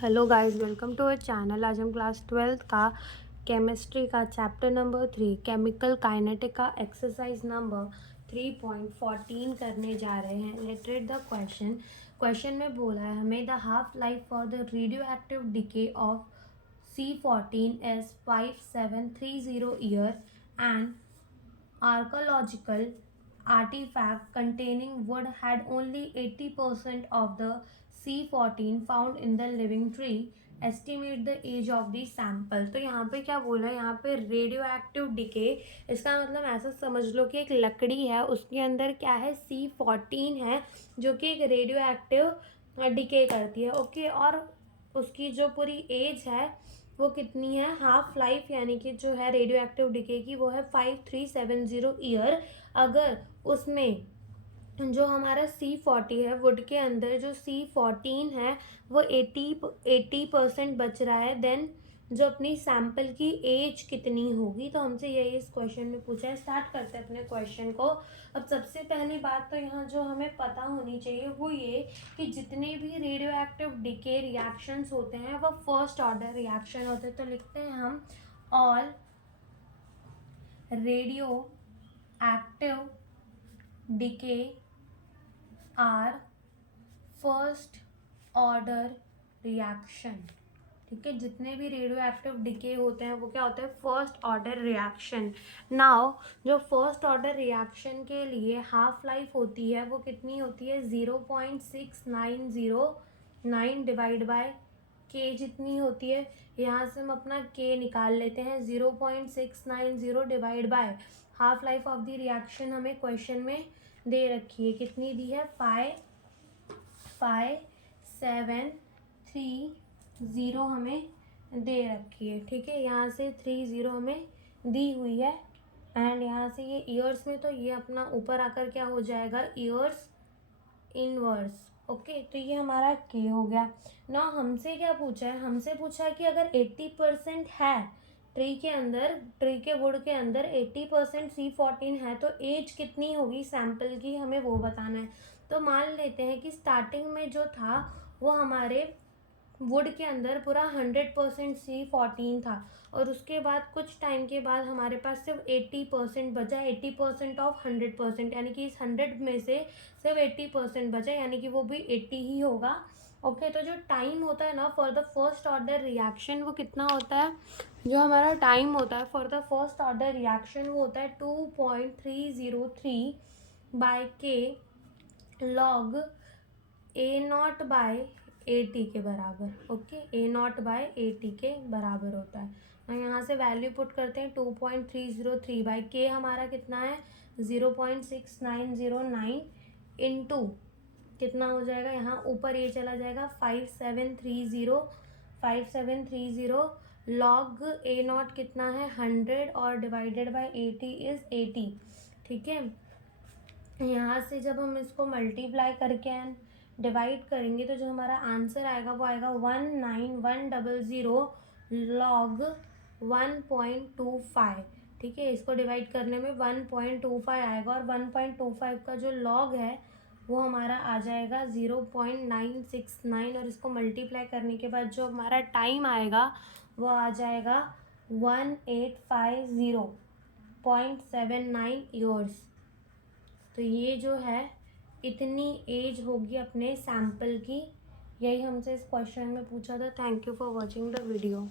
Hello guys, welcome to our channel. आज हम class 12th का केमिस्ट्री का चैप्टर नंबर 3 केमिकल काइनेटिक का एक्सरसाइज नंबर 3.14 करने जा रहे हैं। लेट्स रीड द क्वेश्चन में बोला है हमें the half life for the radio active decay of C14 is 5730 year and archaeological artifact containing wood had only 80% of the C14 found in the living tree. Estimate the age of the sample. तो यहाँ पे क्या बोला है, यहाँ पे radio active decay, इसका मतलब ऐसा समझ लो कि एक लकड़ी है, उसके अंदर क्या है, C14 है जो कि एक रेडियो एक्टिव डिके करती है। ओके, और उसकी जो पूरी एज है वो कितनी है, हाफ लाइफ यानी कि जो है रेडियो एक्टिव डिके की वो है 5370 ईयर। अगर उसमें जो हमारा C40 है, वुड के अंदर जो C14 है वो 80% बच रहा है, देन जो अपनी सैंपल की एज कितनी होगी। तो हमसे यही इस क्वेश्चन में पूछा है। स्टार्ट करते हैं अपने क्वेश्चन को। अब सबसे पहली बात तो यहाँ जो हमें पता होनी चाहिए वो ये कि जितने भी रेडियो एक्टिव डिके रिएक्शंस होते हैं वो फर्स्ट ऑर्डर रिएक्शन होते हैं। तो लिखते हैं हम all radioactive decay are first order reaction. ठीक है, जितने भी रेडियो एक्टिव डिके होते हैं वो क्या होता है, फर्स्ट ऑर्डर रिएक्शन। नाउ जो फर्स्ट ऑर्डर रिएक्शन के लिए हाफ लाइफ होती है वो कितनी होती है, 0.6909 डिवाइड बाय के जितनी होती है। यहाँ से हम अपना के निकाल लेते हैं। 0.690 divide by half life of the reaction हमें क्वेश्चन में दे रखी है, कितनी दी है, 5730 हमें दे रखी है। ठीक है, यहाँ से 30 हमें दी हुई है एंड यहाँ से ये ईयर्स में, तो ये अपना ऊपर आकर क्या हो जाएगा, ईयर्स इनवर्स। ओके, तो ये हमारा के हो गया। ना हमसे क्या पूछा है, हमसे पूछा है कि अगर 80% है ट्री के अंदर, ट्री के वुड के अंदर 80% C14 है तो एज कितनी होगी सैंपल की, हमें वो बताना है। तो मान लेते हैं कि स्टार्टिंग में जो था वो हमारे वुड के अंदर पूरा 100% C14 था और उसके बाद कुछ टाइम के बाद हमारे पास सिर्फ 80% बचा। 80% ऑफ 100%, यानी कि इस 100 में से सिर्फ 80% बचा, यानी कि वो भी 80 ही होगा। ओके, तो जो टाइम होता है ना for the first order reaction वो कितना होता है, जो हमारा टाइम होता है for the first order reaction वो होता है 2.303 बाय के लॉग A0/80 के बराबर। ओके, A0/80 के बराबर होता है। तो यहाँ से वैल्यू पुट करते हैं, 2.303 बाई के हमारा कितना है, 0.6909 इंटू कितना हो जाएगा, यहाँ ऊपर ये चला जाएगा 5730 लॉग A0 कितना है 100 और डिवाइडेड बाई 80 इज 80। ठीक है, यहाँ से जब हम इसको मल्टीप्लाई करके डिवाइड करेंगे तो जो हमारा आंसर आएगा वो आएगा 19100 लॉग 1.25। ठीक है, इसको डिवाइड करने में 1.25 आएगा और 1.25 का जो लॉग है वो हमारा आ जाएगा 0.969 और इसको मल्टीप्लाई करने के बाद जो हमारा टाइम आएगा वो आ जाएगा 1850.79 ईयर्स। तो ये जो है इतनी एज होगी अपने सैंपल की, यही हमसे इस क्वेश्चन में पूछा था। Thank you for watching the video.